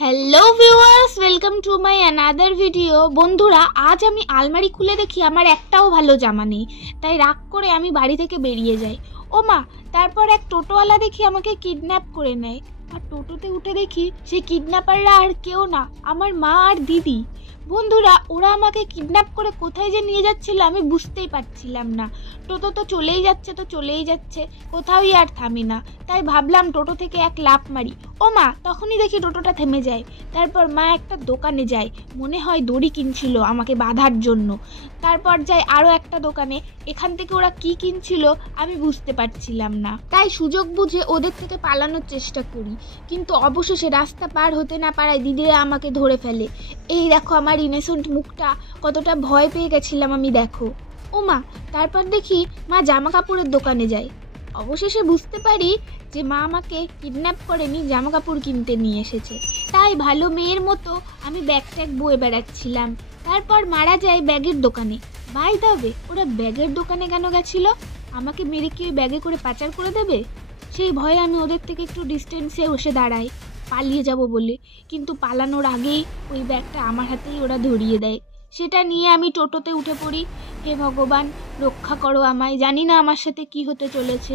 Hello viewers, welcome to my another video. বন্ধুরা, আজ আমি আলমারি খুলে দেখি আমার একটাও ভালো জামা নেই। তাই রাগ করে আমি বাড়ি থেকে বেরিয়ে যাই। ও মা! তারপর এক টোটোওয়ালা দেখি আমাকে কিডন্যাপ করে নেয়। আর টোটোতে উঠে দেখি সেই কিডন্যাপাররা আর কেউ না, আমার মা আর দিদি। বন্ধুরা, ওরা আমাকে কিডন্যাপ করে কোথায় যে নিয়ে যাচ্ছিল আমি বুঝতেই পারছিলাম না। টোটো তো চলেই যাচ্ছে, কোথাওই আর থামি না। তাই ভাবলাম টোটো থেকে এক লাফ মারি। ও মা! তখনই দেখি টোটোটা থেমে যায়। তারপর মা একটা দোকানে যায়, মনে হয় দড়ি কিনছিল আমাকে বাঁধার জন্য। তারপর যায় আরও একটা দোকানে, এখান থেকে ওরা কি কিনছিল আমি বুঝতে পারছিলাম না। তাই সুযোগ বুঝে ওদের থেকে পালানোর চেষ্টা করি, কিন্তু অবশেষে রাস্তা পার হতে না পারায় দিদিরা আমাকে ধরে ফেলে। এই দেখো আমার ইনোসেন্ট মুখটা, কতটা ভয় পেয়ে গেছিলাম আমি, দেখো। ও মা! তারপর দেখি মা জামা কাপড়ের দোকানে যায়। অবশেষে বুঝতে পারি যে মা আমাকে কিডন্যাপ করেনি, জামা কাপড় কিনতে নিয়ে এসেছে। তাই ভালো মেয়ের মতো আমি ব্যাগ ট্যাগ বয়ে বেড়াচ্ছিলাম। তারপর মারা যায় ব্যাগের দোকানে। বাই দ্য ওয়ে, ওরা ব্যাগের দোকানে কেন গেছিল? আমাকে মেরে কি ওই ব্যাগে করে পাচার করে দেবে? সেই ভয়ে আমি ওদের থেকে একটু ডিস্টেন্সে বসে দাঁড়াই, পালিয়ে যাব বলে। কিন্তু পালানোর আগেই ওই ব্যাগটা আমার হাতেই ওরা ধরিয়ে দেয়। সেটা নিয়ে আমি টোটোতে উঠে পড়ি। হে ভগবান, রক্ষা করো আমায়, জানি না আমার সাথে কি হতে চলেছে।